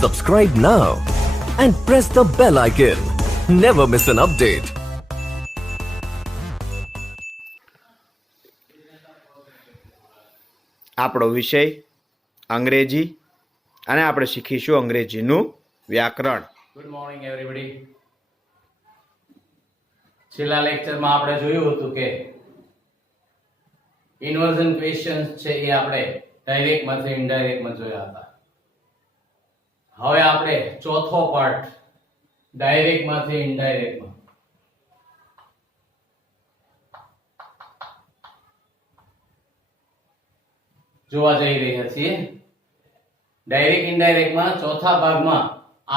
Subscribe now and press the bell icon. Never miss an update. આપણો વિષય અંગ્રેજી અને આપણે શીખીશું અંગ્રેજીનું વ્યાકરણ. Good morning everybody. છેલ્લા લેક્ચરમાં આપણે જોયું હતું કે ઇન્વર્ઝન ક્વેશ્ચન્સ છે એ આપણે ડાયરેક્ટ માંથી ઇનડાયરેક્ટ માં જોયા હતા. હવે આપણે ચોથો પાર્ટ ડાયરેક્ટ માંથી ઇનડાયરેક્ટ માં જોવા જઈ રહ્યા છીએ. ડાયરેક્ટ ઇનડાયરેક્ટ માં ચોથા ભાગમાં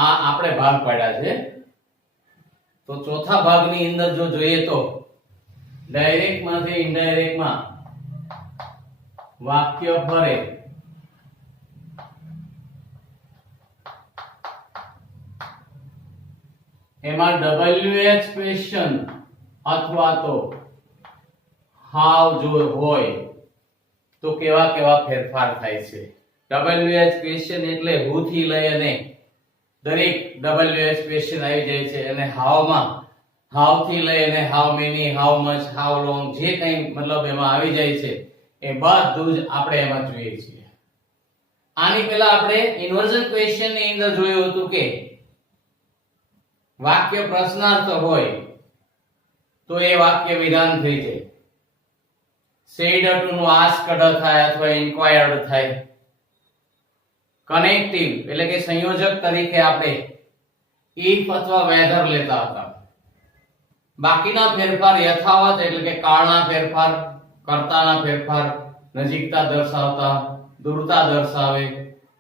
આ આપણે ભાગ પાડ્યા છે. તો ચોથા ભાગની અંદર જો જોઈએ તો ડાયરેક્ટ માંથી ઇનડાયરેક્ટ માં વાક્ય ફરે એમાં WH ક્વેશ્ચન અથવા તો હાવ જો હોય તો કેવા કેવા ફેરફાર થાય છે. WH ક્વેશ્ચન એટલે who થી લઈ અને દરેક WH ક્વેશ્ચન આવી જાય છે અને હાવમાં હાવ થી લઈ અને હાવ મેની, હાવ મચ, હાવ લોંગ જે કંઈ મતલબ એમાં આવી જાય છે એ બધું જ આપણે એમાં જોઈએ છીએ. આની પહેલા આપણે ઇન્વર્ઝન ક્વેશ્ચન ની અંદર જોયું હતું કે વાક્ય પ્રશ્નાર્થ હોય તો એ વાક્ય વિધાન થઈ જાય. said to નું asked થાય અથવા inquired થાય. કનેક્ટિવ એટલે કે સંયોજક તરીકે આપણે if અથવા whether લેતા હતા. બાકીના ફેરફાર યથાવત એટલે કે કાળના ફેરફાર, કર્તાના ફેરફાર, નજીકતા દર્શાવતા, દૂરતા દર્શાવે,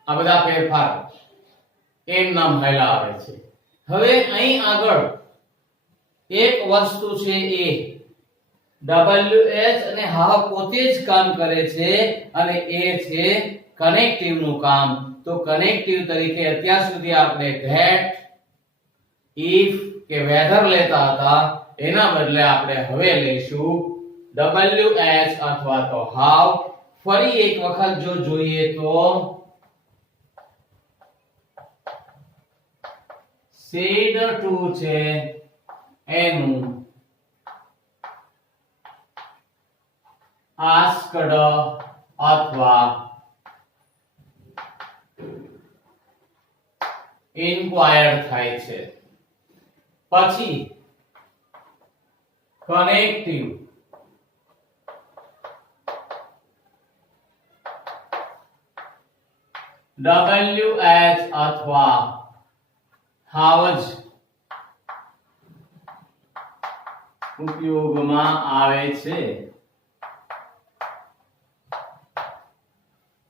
આ બધા ફેરફાર એમ નામ હાલ્યા આવે છે. હવે અહીં આગળ એક વસ્તુ છે એ WH અને હાવ પોતે જ કામ કરે છે અને એ છે કનેક્ટિવ નું કામ. તો કનેક્ટિવ તરીકે અત્યાર સુધી આપણે that, if કે whether લેતા હતા એના બદલે આપણે હવે લઈશું WH અથવા તો હાવ. ફરી એક વખત જો જોઈએ તો said to છે એનું asked અથવા inquired થાય છે. પછી કનેક્ટિવ WH અથવા હાવ જ ઉપયોગમાં આવે છે.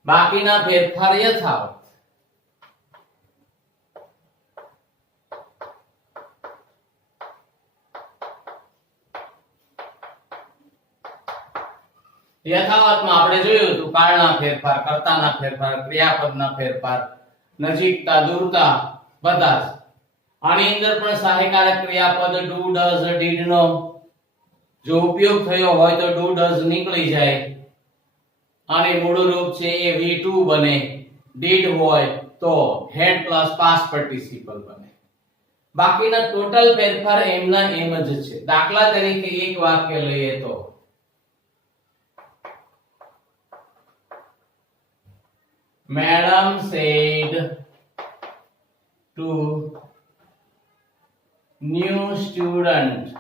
બાકીના ફેરફાર યથાવત. યથાવતમાં આપણે જોયું હતું કાળના ફેરફાર, કર્તાના ફેરફાર, ક્રિયાપદના ફેરફાર, નજીકતા, દૂરતા બધા જ. આની અંદર પણ સહાયકારક ક્રિયાપદ do, does, did નો જો ઉપયોગ થયો હોય તો do, does નીકળી જાય અને મૂળ રૂપ છે એ V2 બને. did હોય તો had plus past participle બને. બાકીના ટોટલ ફેરફાર એમના એમ જ છે. દાખલા તરીકે એક વાક્ય લઈએ તો Madam said to new student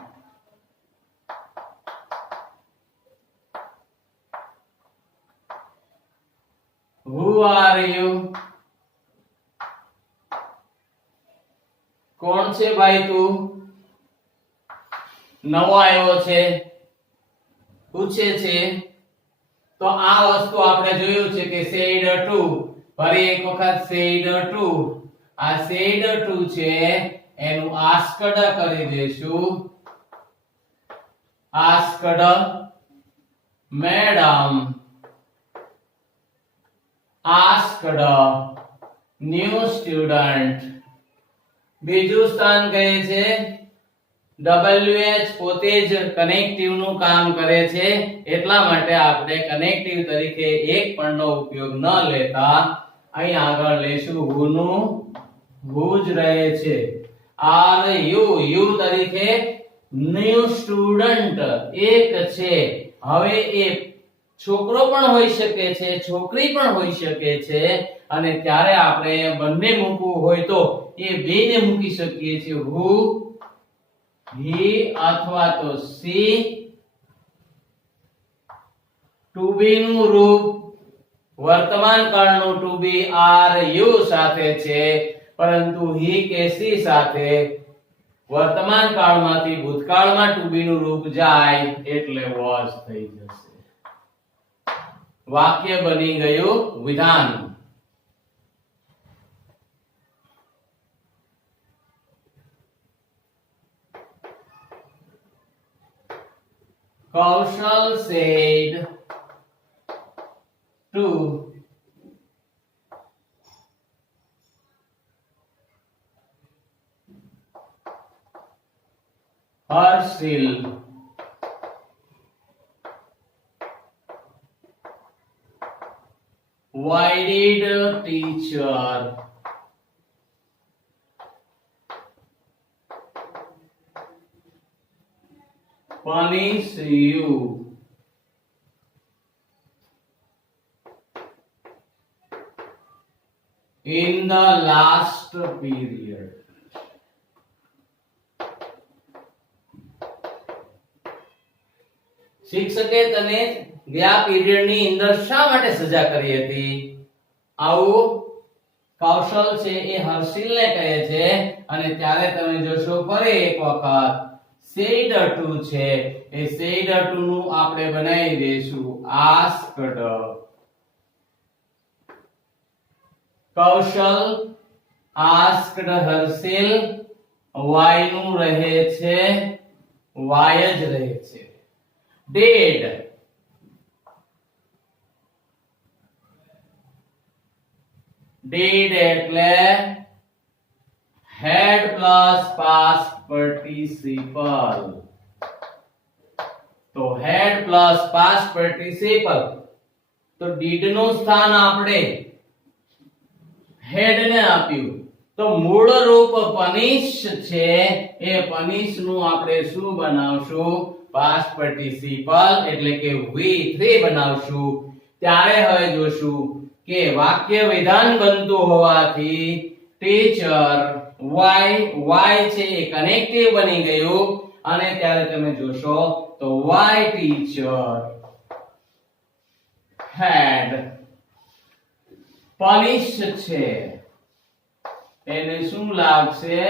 who are you? કોણ છે ભાઈ તું? નવો આવ્યો છે, પૂછે છે. તો આ વસ્તુ આપણે જોયું છે કે said to, ફરી એક વખત said to, આ said to છે એનું asked કરી દેશું. asked madam asked new student. બીજું સ્થાન કહે છે WH પોતે જ કનેક્ટિવ નું કામ કરે છે એટલા માટે આપણે કનેક્ટિવ તરીકે એક પણ નો ઉપયોગ ન લેતા અહીં આગળ લેશું who નું who જ રહે છે. are you તરીકે ન્યુ સ્ટુડન્ટ એક છે. હવે એ છોકરો પણ હોઈ શકે છે, છોકરી પણ હોઈ શકે છે, અને ત્યારે આપણે બંને મૂકવું હોય તો એ બેને મૂકી શકીએ છીએ. who, he અથવા તો she. to be નું રૂપ વર્તમાન કાળનું to be are you સાથે છે, પરંતુ he કે she સાથે વર્તમાન કાળમાંથી ભૂતકાળમાં to be નું રૂપ જાય એટલે was થઈ જશે. વાક્ય બની ગયું વિધાન. Kaushal said to Harshil, why did teacher punish you? In the last period. શિક્ષકે તને ગયા પીરિયડ ની અંદર શા માટે સજા કરી હતી? આવું કૌશલ છે એ હર્ષિલને કહે છે, અને ત્યારે તમે જોશો ફરી એક વખત said to છે એ said to નું આપણે બનાવી દઈશું asked. Kaushal asked Harshil, why નું રહે છે why જ રહે છે. did એટલે had plus past participle. તો had plus past participle, તો did નું સ્થાન આપણે had ને આપ્યું, તો મૂળ રૂપ punish છે એ punish નું આપણે શું બનાવશું? past participle એટલે કે V3 બનાવશું. ત્યારે હવે જોશું કે વાક્ય વિધાન બનતું હોવાથી ટીચર y છે એ કનેક્ટિવ બની ગયું, અને ત્યારે તમે જોશો તો why teacher had punished છે એને શું લાગશે?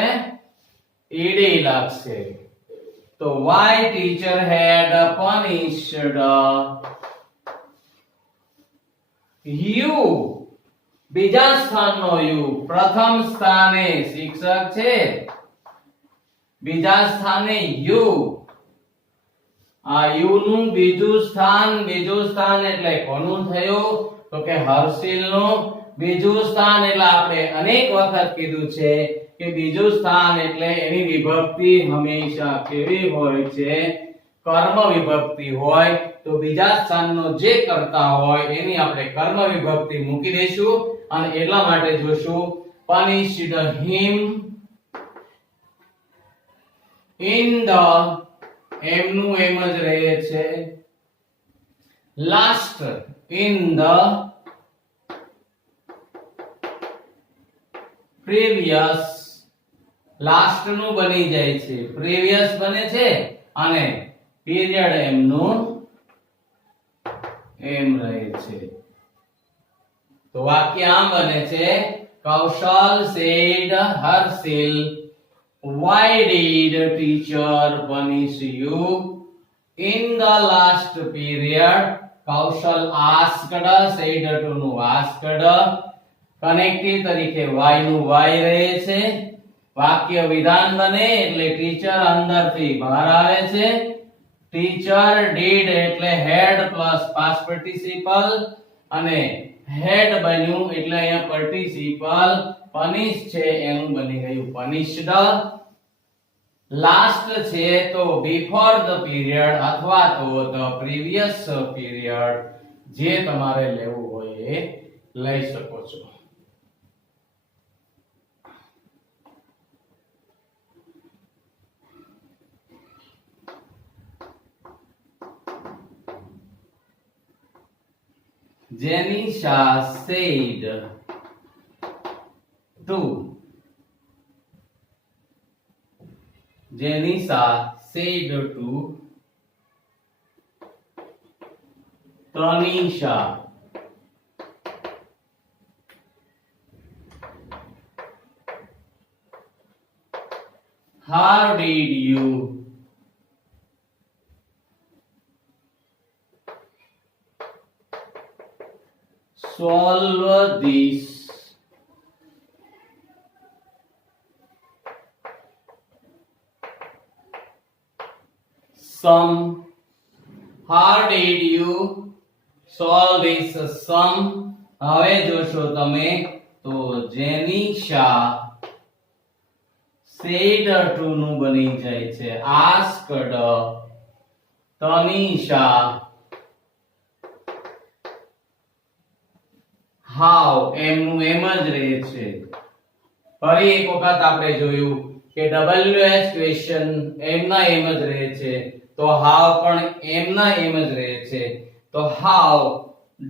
ed લાગશે. તો why teacher had punished you. બીજા સ્થાનનો you, પ્રથમ સ્થાને શિક્ષક છે, બીજા સ્થાને you. આ you નું બીજું સ્થાન એટલે કોનું થયું? તો કે હર્ષિલનું બીજું સ્થાન. એટલે આપણે અનેક વખત કીધું છે કે બીજું સ્થાન એટલે એની વિભક્તિ હંમેશા કેવી હોય છે? કર્મ વિભક્તિ હોય. તો બીજા સ્થાનનો જે કર્તા હોય એની આપણે કર્મ વિભક્તિ મૂકી દઈશું, અને એટલા માટે જોશું punished him in the, એમનું એમ જ રહે છે, last, in the previous, last નું બની જાય છે, previous બને છે, અને period એમનું એમ રહે છે. તો વાક્ય આમ બને છે કૌશલ said Harshil, why did teacher punish you in the last period? Kaushal asked, said to નું asked, કનેક્ટિવ તરીકે y નું y રહે છે. વાક્ય વિધાન બને એટલે ટીચર અંદરથી બહાર આવે છે. ટીચર did એટલે had plus past participle, અને had બન્યું એટલે અહીંયા participle punish છે એનું બની ગયું punished. લાસ્ટ છે તો before the period અથવા તો the previous period, જે તમારે લેવું હોય એ લઈ શકો છો. Janisha said to. Janisha said to Tanisha. How did you solve this sum? How did you solve this sum? હવે જોશો તમે તો જેનિશા said to નું બની જાય છે asked. તનિષા how એમનું એમ જ રહે છે. ફરી એક વખત આપણે જોયું કે WH ક્વેશ્ચન એમના એમ જ રહે છે તો how પણ એમના એમ જ રહે છે. તો how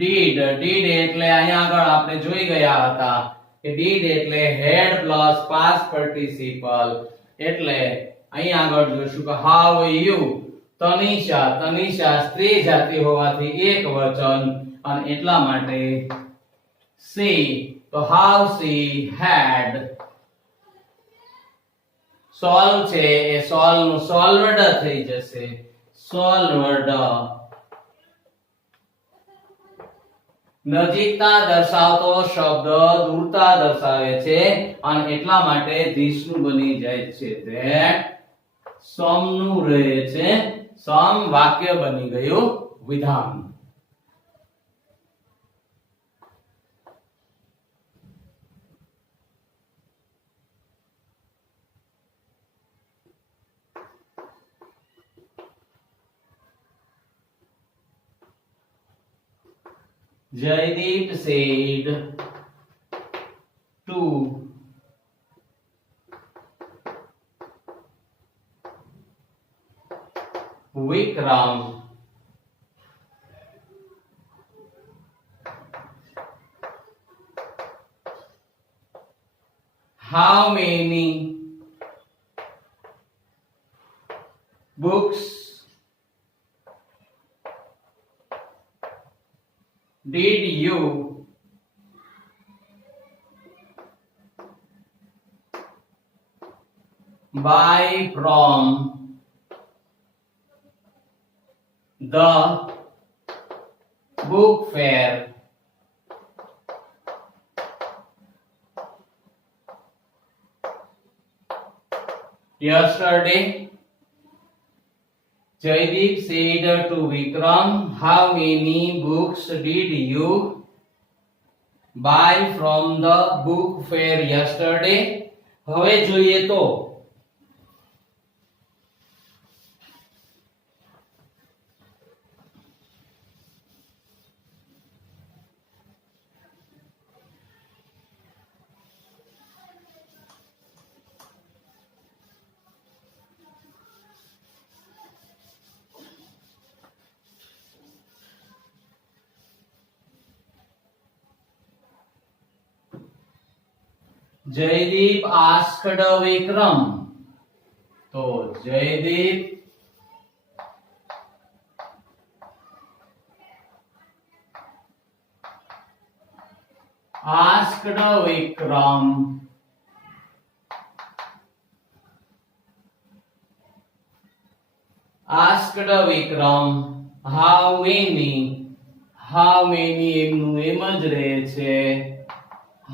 did એટલે અહીંયા આગળ આપણે જોઈ ગયા હતા કે did એટલે had plus past participle એટલે અહીંયા આગળ જોશું કે how you તનિષા સ્ત્રી જાતિ હોવાથી એક વચન અને એટલા માટે she તો how she had solve છે એ solve નું solved થઈ જશે solved. નજીકતા દર્શાવતો શબ્દ દૂરતા દર્શાવે છે અને એટલા માટે this નું બની જાય છે that some નું રહે છે some વાક્ય બની ગયું વિધાન. Jaideep said to Vikram how many books did you buy from the book fair yesterday? Jaideep said to Vikram, how many books did you buy from the book fair yesterday? હવે જોઈએ તો Jaideep asked Vikram. तो Jaideep asked Vikram how many એમનું એમ જ રહે છે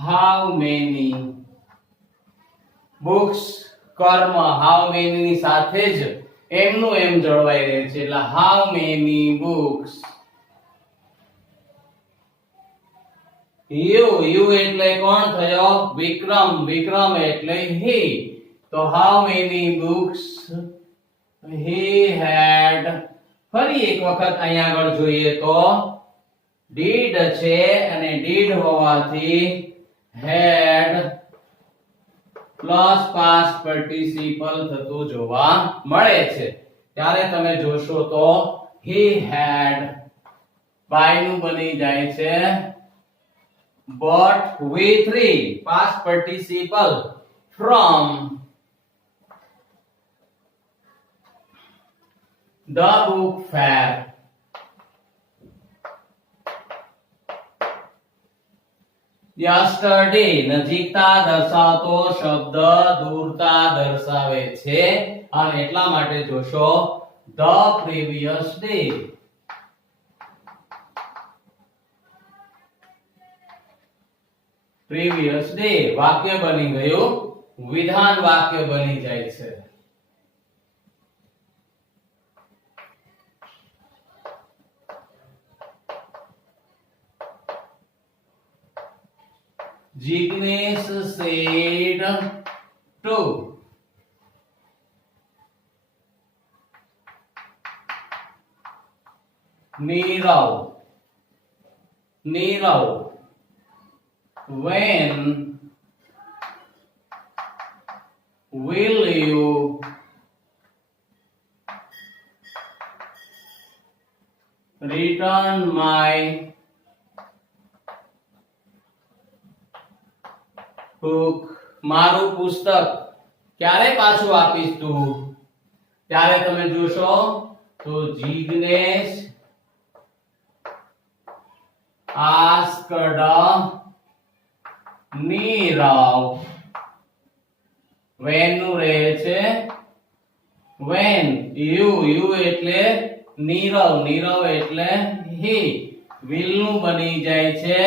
how many books કર્મ how many ની સાથે જ એમનું એમ જળવાઈ રહે છે એટલે how many books you એટલે કોણ થયો વિક્રમ એટલે he તો how many books he had. ફરી એક વખત અહીંયા આગળ જોઈએ તો did છે અને did હોવાથી had પ્લસ past participle થતું જોવા મળે છે ત્યારે તમે જોશો તો he had બાય નું બની જાય છે bought we3 past participle from the book fair. yesterday નજીકતા દર્શાવતો શબ્દ દૂરતા દર્શાવે છે અને એટલા માટે જોશો the previous day. previous day વાક્ય બની ગયું વિધાન વાક્ય બની જાય છે. Jignesh said to Nirav when will you return my book? મારું પુસ્તક ક્યારે પાછું આપીશ તું? ત્યારે તમે જોશો તો જિગ્નેશ asked Nirav. when નું રહે છે when you એટલે નીરવ એટલે he will નું બની જાય છે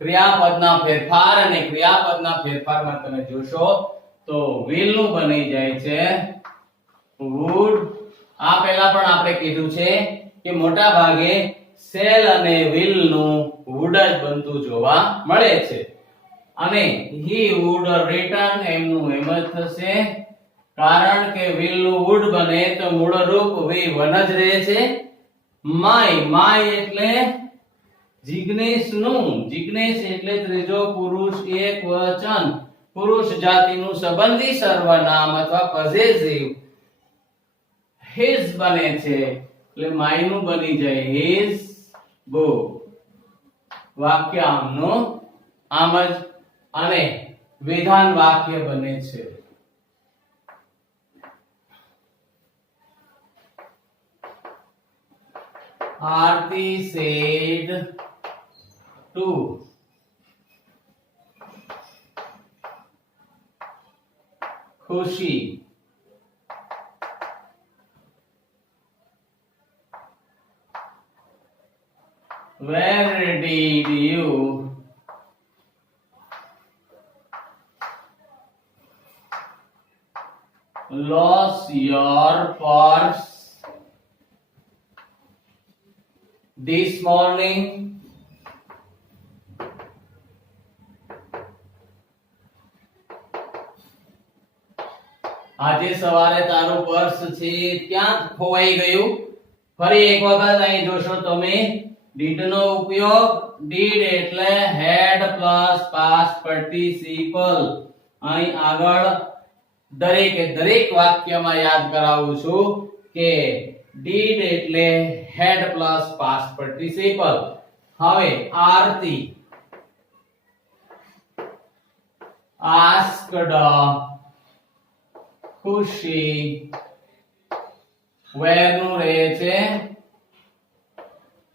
ક્રિયાપદના ફેરફાર અને ક્રિયાપદના ફેરફારમાં તમે જોશો તો will નું બની જાય છે would. આ પહેલા પણ આપણે કીધું છે કે મોટા ભાગે shall અને will નું would જ બનતું જોવા મળે છે અને he would return એમનું એમ જ થશે કારણ કે will નું would બને તો મૂળ રૂપ v1 જ રહે છે. my એટલે જિગ્નેશ એટલે ત્રીજો પુરુષ એક વચન પુરુષ જાતિનું સંબંધી સર્વનામ અથવા પોસેસિવ his બને છે એટલે my નું બની જાય his book. વાક્ય આમનું આમ જ અને વિધાન વાક્ય બને છે. Aarti said to Khushi where did you lose your purse this morning? આજે સવારે તારું પર્સ છે ક્યાં ખોવાઈ ગયું? ફરી એક વખત અહીં જોશો તમે did નો ઉપયોગ did એટલે had plus past participle. અહીં આગળ દરેક વાક્યમાં યાદ કરાવું છું કે did એટલે had plus past participle. હવે આરતી asked ખુશી where નું રહે છે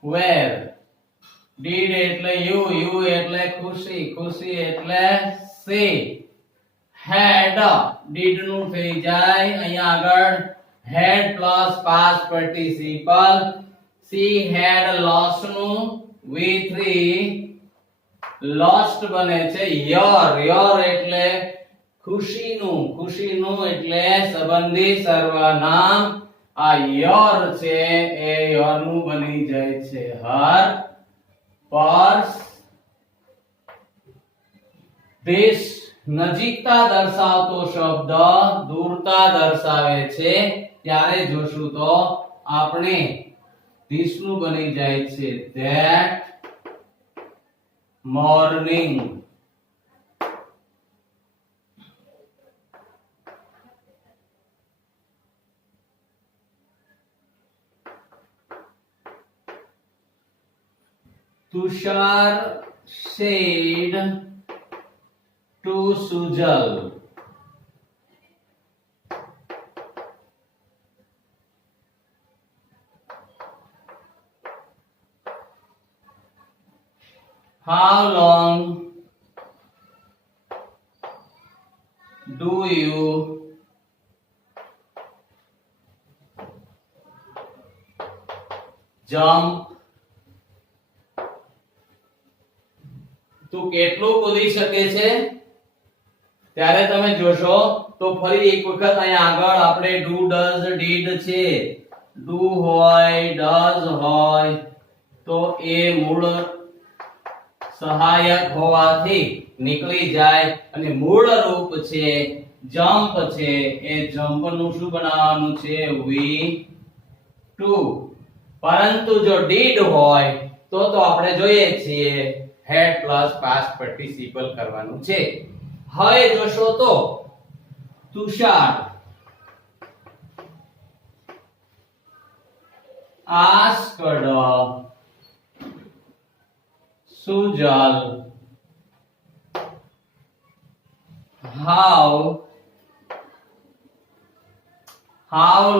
where. did એટલે you એટલે ખુશી એટલે she. had did નું થઈ જાય અહીંયા આગળ had plus past participle. she had lost નું v3 lost બને છે your એટલે ખુશીનું એટલે સંબંધી સર્વનામ આ your છે એ your નું બની જાય છે her purse. this નજીકતા દર્શાવતો શબ્દ દૂરતા દર્શાવે છે ત્યારે જોશું તો આપણે this નું બની જાય છે that morning. Tushar said to Sujal, how long do you jump? તું કેટલું કૂદી શકે છે? ત્યારે તમે જોશો તો ફરી એક વખત અહીંયા આગળ આપણે ડુ ડઝ ડીડ છે. ડુ હોય ડઝ હોય તો એ મૂળ સહાયક હોવાથી નીકળી જાય અને મૂળ રૂપ છે જમ્પ છે. એ જમ્પ નું શું બનાવવાનું છે? V2. પરંતુ જો ડીડ હોય તો આપણે જોઈએ છીએ હેડ પ્લસ પાસ્ટ પાર્ટિસિપલ કરવાનું છે. હવે જોશો તો Tushar asked Sujal how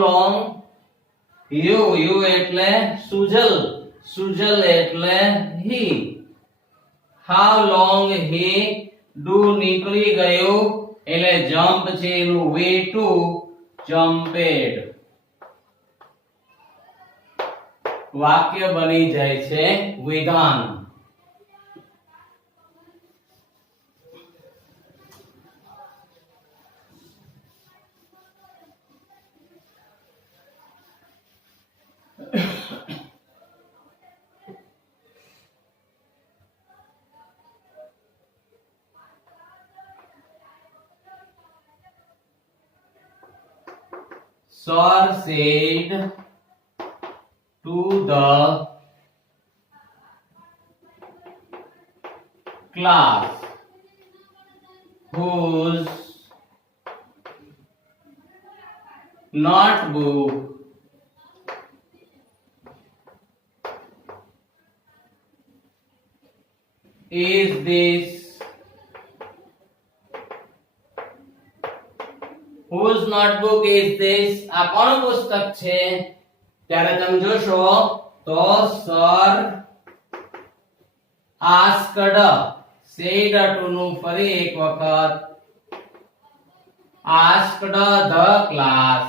long you એટલે સુજલ, સુજલ એટલે he, how long he do નીકળી ગયું એટલે જમ્પ છે એનું V2 jumped. વાક્ય બની જાય છે વિધાન. Sir said to the class whose notebook is this? Whose notebook is this? આ કોનું પુસ્તક છે? ત્યારે તમે જોશો તો સર asked said to નું ફરી એક વખત asked the class.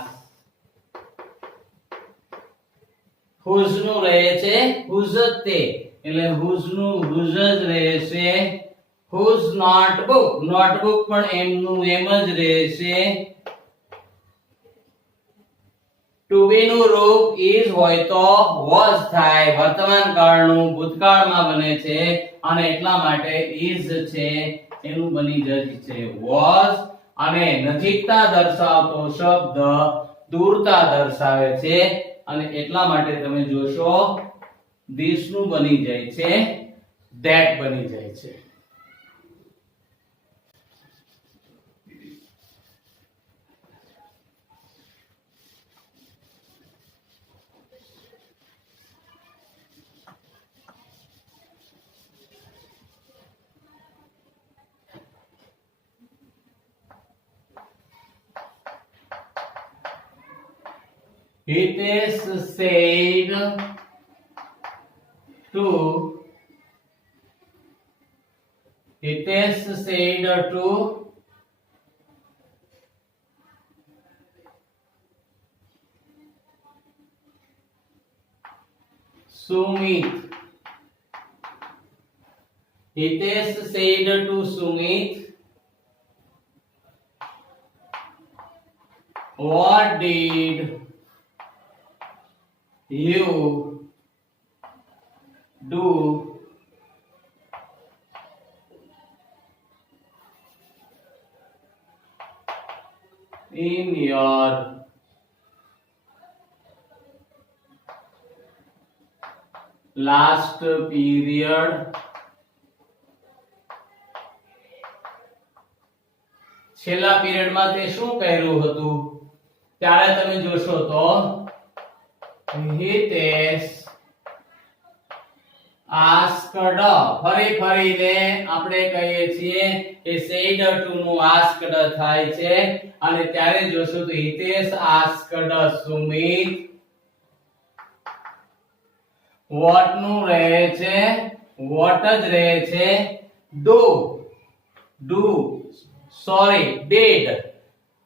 whose નું રહે છે whose તે એટલે whose નું whose જ રહેશે. whose notebook, notebook પણ એમનું એમ જ રહેશે. ટુ બી નું રૂપ is હોય તો was થાય. વર્તમાન કાળનું ભૂતકાળમાં બને છે અને એટલા માટે is છે એનું બની જાય છે was. અને નજીકતા દર્શાવતો શબ્દ દૂરતા દર્શાવે છે અને એટલા માટે તમે જોશો this નું બની જાય છે that બની જાય છે. Hitesh said to Sumit. Hitesh said to Sumit, what did you do in your last period? છેલ્લા પીરિયડમાં તે શું કર્યું હતું? ત્યારે તમે જોશો તો Hitesh આસ્કડ. ફરીને આપણે કહીએ છીએ કે said to નું આસ્કડ થાય છે અને ત્યારે જોશું તો હિતેશ આસ્કડ સુમિત. what નું રહે છે what જ રહે છે.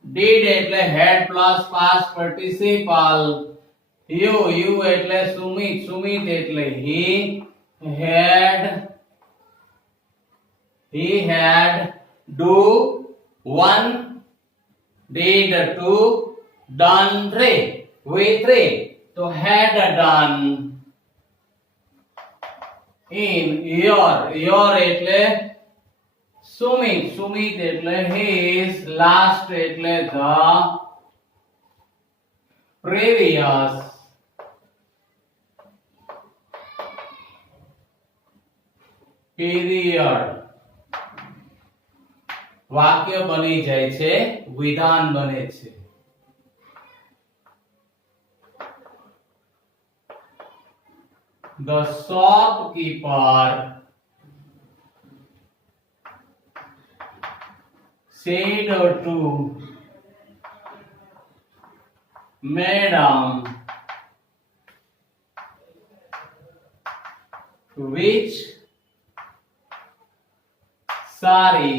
did એટલે had plus past participle. you એટલે સુમિત એટલે he had do 1 did 2 done 3 with 3 તો had done. in your એટલે સુમિત એટલે his. last એટલે the previous. period. વાક્ય બની જાય છે, વિધાન બને છે. the shopkeeper said to madam which sari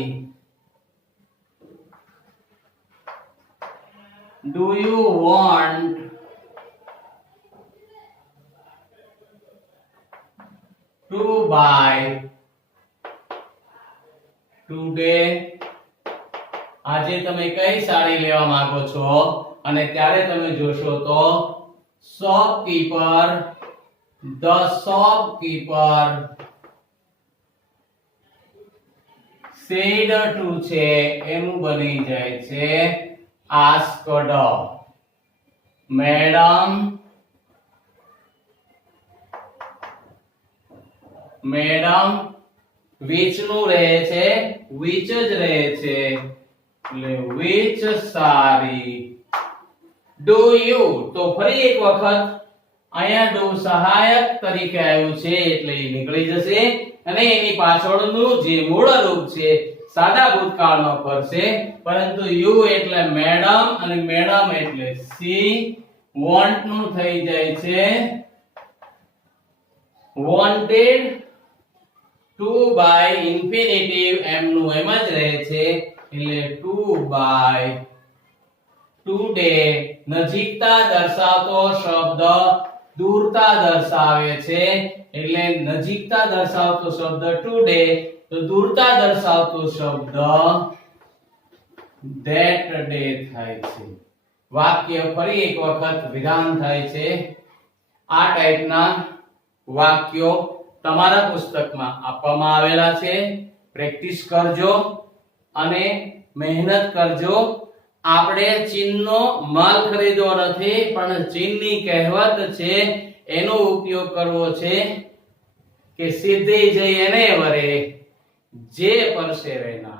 do you want to buy today? આજે તમે કઈ સાડી લેવા માંગો છો? અને ત્યારે તમે જોશો તો shopkeeper, the shopkeeper said to છે એનું બની જાય છે asked. madam which નું રહે છે which જ રહે છે એટલે which સારી. do you તો ફરી એક વખત અહીંયા do સહાયક તરીકે આવ્યું છે એટલે એ નીકળી જશે અને એની પાછળનું જે મૂળ રૂપ છે સાદા ભૂતકાળમાં ફરશે, પરંતુ you એટલે મેડમ અને મેડમ એટલે she. want નું થઈ જાય છે wanted. to buy infinitive m નું એમ જ રહે છે એટલે to buy. today નજીકતા દર્શાવતો શબ્દ દૂરતા દર્શાવે છે એટલે નજીકતા દર્શાવતો શબ્દ today તો દૂરતા દર્શાવતો શબ્દ that day થાય છે. વાક્ય ફરી એક વખત વિધાન થાય છે. આ ટાઈપના વાક્યો તમારા પુસ્તકમાં આપવામાં આવેલા છે. પ્રેક્ટિસ કરજો અને મહેનત કરજો. આપણે ચીનનો માલ ખરીદવો નથી, પણ ચીનની કહેવત છે એનો ઉપયોગ કરવો છે કે સીધે જઈ એને વરે જે પરસેવે ના.